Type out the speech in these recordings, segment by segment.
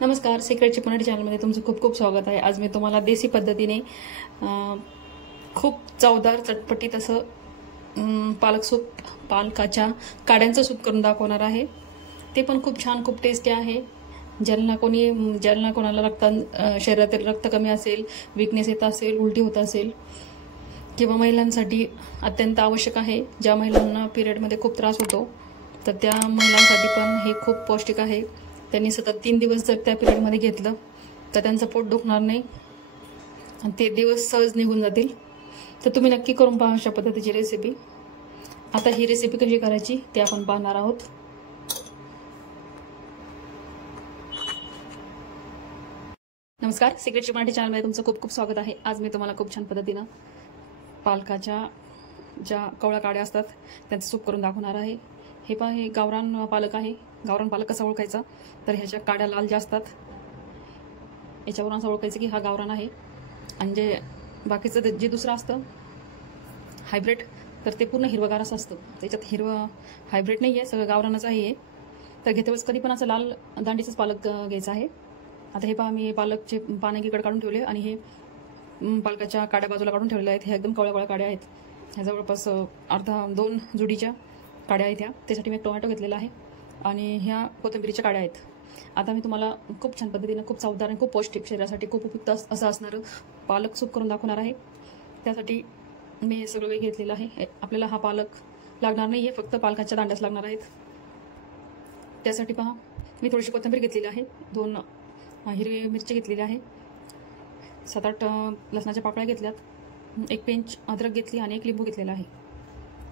नमस्कार, सिक्रेटची पुणेरी चॅनलमध्ये तुमचं खूप खूप स्वागत आहे। आज मी तुम्हाला देसी पद्धतीने खूप चवदार चटपटीत असं पालक सूप, पालकाच्या काड्यांचं सूप करून दाखवणार आहे। ते पण खूप छान, खूप टेस्टी आहे। ज्यांना कोणाला शरीरातील रक्त कमी असेल, वीकनेस येत असेल, उलटी होत असेल किंवा महिलांसाठी अत्यंत आवश्यक आहे। ज्या महिलांना पिरियडमध्ये खूप त्रास होतो तर त्या महिलांसाठी पण हे खूप पौष्टिक आहे। त्यांनी सतत 3 दिवस जर त्या पिरियडमध्ये घेतलं तर त्यांचं पोट दुखणार नाही आणि ते दिवस सहज निघून जातील। तर तुम्ही नक्की करून पहा अशा पद्धतीची रेसिपी। आता ही रेसिपी कशी करायची ते आपण पाहणार आहोत। नमस्कार, सिक्रेटची पुणेरी चॅनलमध्ये तुमचं खूप खूप स्वागत आहे। आज मी तुम्हाला खूप छान पद्धतीनं पालकाच्या ज्या कवळ्या काड्या असतात त्यांचं सूप करून दाखवणार आहे। हे पहा, हे गावरान पालक आहे। गावरान पालक कसा ओळखायचा तर ह्याच्या काड्या लाल ज्या असतात याच्यावरून असं ओळखायचं की हा गावरान आहे। आणि जे बाकीचं जे दुसरं असतं हायब्रिड तर ते पूर्ण हिरवगार असं असतं, त्याच्यात हिरवं हायब्रिड नाही आहे, सगळं गावरानच आहे। हे तर घेतेवेळेस कधी पण असं लाल दांडीचंच पालक घ्यायचं आहे। आता हे पहा, मी पालकचे पाने एकीकडे काढून ठेवले आणि हे पालकाच्या काड्या बाजूला काढून ठेवलेल्या आहेत। हे एकदम कवळ्या काड्या आहेत। ह्या जवळपास 2 जुडीच्या काड्या आहेत ह्या। त्यासाठी मी एक टोमॅटो घेतलेला आहे आणि ह्या कोथिंबीरीच्या काड्या आहेत। आता मी तुम्हाला खूप छान पद्धतीने, खूप चवदार आणि खूप पौष्टिक, शरीरासाठी खूप उपयुक्त असं असणारं पालक सूप करून दाखवणार आहे। त्यासाठी मी हे सगळं घेतलेलं आहे। आपल्याला हा पालक लागणार नाही आहे, फक्त पालकाच्या दांड्याच लागणार आहेत। त्यासाठी पहा, मी थोडीशी कोथिंबीर घेतलेली आहे, 2 हिरवी मिरची घेतलेली आहे, 7-8 लसणाच्या पाकळ्या घेतल्यात, 1 पिंच अद्रक घेतली आणि 1 लिंबू घेतलेला आहे।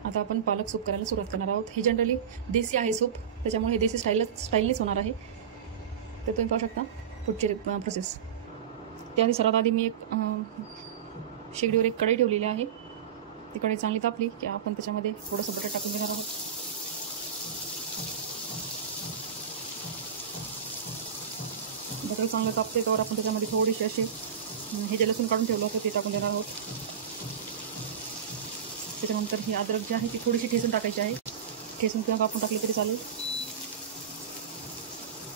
आता आपण पालक सूप करायला सुरुवात करणार आहोत। हे जनरली देसी आहे सूप, त्याच्यामुळे हे देसी स्टाईलनेच होणार आहे। तर तुम्ही पाहू शकता पुढची प्रोसेस। त्याआधी सर्वात आधी मी एक शेगडीवर एक कढई ठेवलेली आहे। ती कढई चांगली तापली की आपण त्याच्यामध्ये थोडंसं बटर टाकून देणार आहोत। बटर चांगलं तापते तर आपण त्याच्यामध्ये थोडीशी अशी हे जे लसूण काढून ठेवलं होतं ते टाकून देणार आहोत। त्याच्यानंतर ही अद्रक जी आहे ती थोडीशी ठेचून टाकायची आहे, ठेचून किंवा कापून टाकली तरी चालेल।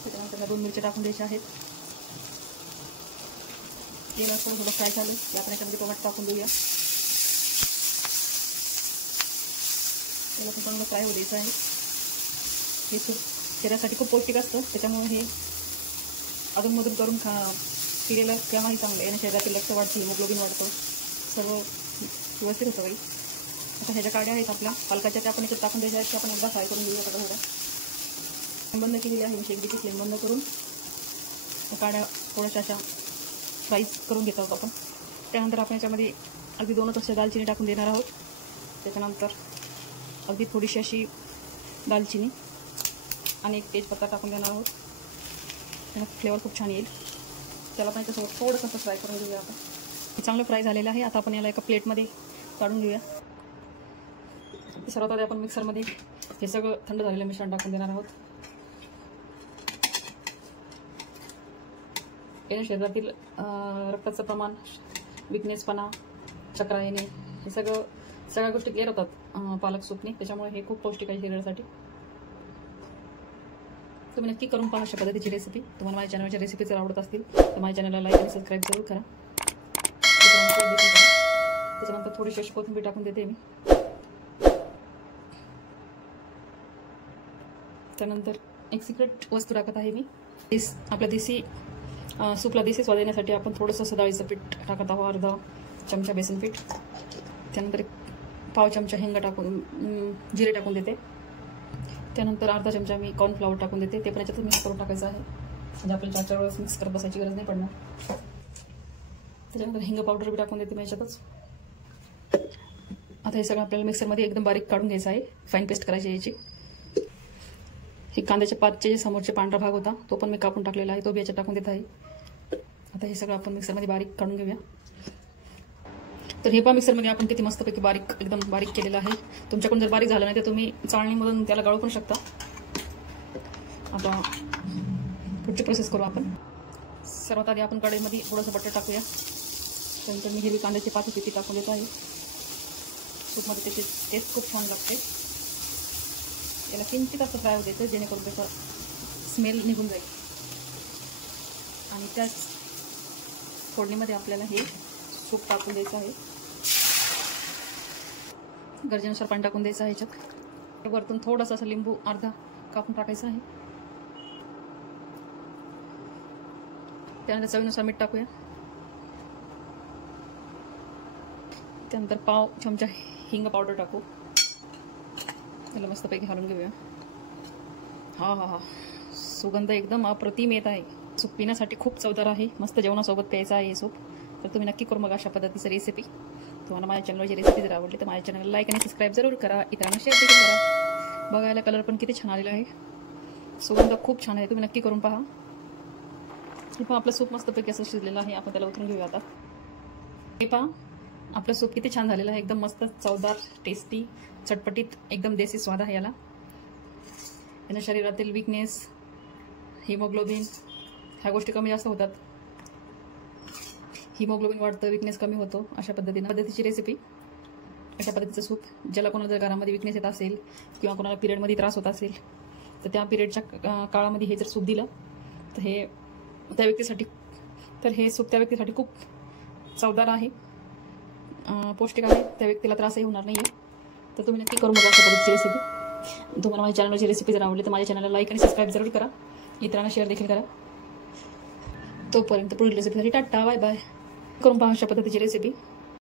त्याच्यानंतर 2 मिरच्या टाकून द्यायच्या आहेत। तेल थोडं फ्राय झालं की आपण याच्यामध्ये टोमॅटो टाकून देऊया। त्याला पण चांगलं फ्राय होऊ द्यायचं आहे। हे सूप शरीरासाठी खूप पौष्टिक असतं, त्याच्यामुळे हे अधूनमधून करून पिलेलं केव्हाही चांगलं आहे। शरीरातील रक्त वाढतं, हिमोग्लोबिन वाढतं, सर्व व्यवस्थित होतं काही। आता ह्याच्या काड्या आहेत आपल्या पालकाच्या, त्या आपण याच्यात टाकून द्यायच्या आहेत। आपण एकदा फ्राय करून घेऊया। आता थोडं बंद केलेली आहे, मी शेगडीची फ्लेम बंद करून काड्या थोड्याशा अशा फ्राय करून घेत आहोत आपण। त्यानंतर आपण याच्यामध्ये अगदी 2 अशा दालचिनी टाकून देणार आहोत। त्याच्यानंतर अगदी थोडीशी अशी दालचिनी आणि 1 तेजपत्ता टाकून देणार आहोत। त्यानं फ्लेवर खूप छान येईल। त्याला पण याच्यासोबत थोडंसं असं फ्राय करून घेऊया। आता चांगलं फ्राय झालेलं आहे। आता आपण याला एका प्लेटमध्ये काढून घेऊया। सर्वात आधी आपण मिक्सरमध्ये हे सगळं थंड झालेलं मिश्रण टाकून देणार आहोत। याने शरीरातील रक्ताचं प्रमाण, विकनेसपणा, चक्रा येणे, हे सगळ्या गोष्टी क्लिअर होतात पालक सूपने। त्याच्यामुळे हे खूप पौष्टिक आहे शरीरासाठी। तुम्ही नक्की करून पहा अशा पद्धतीची रेसिपी। तुम्हाला माझ्या चॅनलच्या रेसिपी जर आवडत असतील तर माझ्या चॅनलला लाईक आणि सबस्क्राईब जरूर करा। त्याच्यानंतर थोडीशी अशी कोथिंबीर टाकून देते मी। त्यानंतर एक सिक्रेट वस्तू टाकत आहे मी। आपल्या देसी सूपला देसी स्वाद येण्यासाठी आपण थोडंसं डाळीचं पीठ टाकत आहोत, अर्धा चमचा बेसन पीठ। त्यानंतर 1 चमचा हिंग टाकून, जिरे टाकून देते। त्यानंतर अर्धा चमचा मी कॉर्नफ्लॉवर टाकून देते। ते पण याच्यात मिक्स करून टाकायचं आहे, म्हणजे आपल्याला 4 वेळेस मिक्स करत बसायची गरज नाही पडणार। त्याच्यानंतर हिंग पावडर बी टाकून देते मी याच्यातच। आता हे सगळं आपल्याला मिक्सरमध्ये एकदम बारीक काढून घ्यायचं आहे, फाईन पेस्ट करायची याची। हे कांद्याच्या पातचे जे समोरचे पांढरा भाग होता तो पण मी कापून टाकलेला आहे, तो बी याच्यात टाकून देत आहे। आता हे सगळं आपण मिक्सरमध्ये बारीक काढून घेऊया। तर हे पहा, मिक्सरमध्ये आपण किती मस्तपैकी एकदम बारीक केलेलं आहे। तुमच्याकडून जर बारीक झालं नाही तर तुम्ही चाळणीमधून त्याला गाळू पण शकता। आता पुढची प्रोसेस करू आपण। सर्वात आधी आपण कढईमध्ये थोडंसं बटर टाकूया। त्यानंतर मी हिरवी कांद्याची पात होती ती टाकून देत आहे। सूपमध्ये त्याची टेस्ट खूप छान लागते। याला किंचित असं फ्राय होऊ द्यायचं जेणेकरून त्याचा स्मेल निघून जाईल। त्याच फोडणीमध्ये आपल्याला हे सूप टाकून द्यायचं आहे. गरजेनुसार पाणी टाकून द्यायचं आहे. ह्याच्यात वरतून थोडासा असं लिंबू अर्धा कापून टाकायचं आहे. त्यानंतर चवीनुसार मीठ टाकूया. त्यानंतर पाव चमचा हिंग पावडर टाकू. त्याला मस्तपैकी हलवून घेऊया. हा हा हा, सुगंध एकदम अप्रतिम येत आहे. सूप पिण्यासाठी खूप चवदार आहे. मस्त जेवणासोबत प्यायचं आहे हे सूप. तर तुम्ही नक्की करून बघा अशा पद्धतीची रेसिपी. तुम्हाला माझ्या चॅनलवरची रेसिपी जर आवडली तर माझ्या चॅनलला लाईक आणि सबस्क्राईब जरूर करा. इतरांना शेअर देखील करा. बघायला कलर पण किती छान आलेला आहे. सुगंध खूप छान आहे. तुम्ही नक्की करून पहा. हे पहा आपलं सूप मस्तपैकी असं शिजलेलं आहे. आपण त्याला उतरून घेऊया आता. हे पहा आपलं सूप किती छान झालेलं आहे. एकदम मस्त चवदार, टेस्टी, चटपटीत, एकदम देसी स्वाद आहे याला. यानं शरीरातील विकनेस, हिमोग्लोबिन ह्या गोष्टी कमी जास्त होतात. हिमोग्लोबिन वाढतं, विकनेस कमी होतो. अशा पद्धतीची रेसिपी, अशा पद्धतीचं सूप. ज्याला कोणाला जर घरामध्ये विकनेस येत असेल किंवा कोणाला पिरियडमध्ये त्रास होत असेल तर त्या पिरियडच्या काळामध्ये हे जर सूप दिलं तर हे सूप त्या व्यक्तीसाठी खूप चवदार आहे, पौष्टिक आहे. त्या व्यक्तीला त्रासही होणार नाही आहे. तर तुम्ही नक्की करून बघा अशा पद्धतीची रेसिपी. तुम्हाला माझ्या चॅनलची रेसिपी जर आवडली तर माझ्या चॅनलला लाईक आणि सबस्क्राईब जरूर करा. इतरांना शेअर देखील करा. तोपर्यंत पुढील रेसिपीसाठी टाटा, बाय बाय. करून पहा अशा पद्धतीची रेसिपी.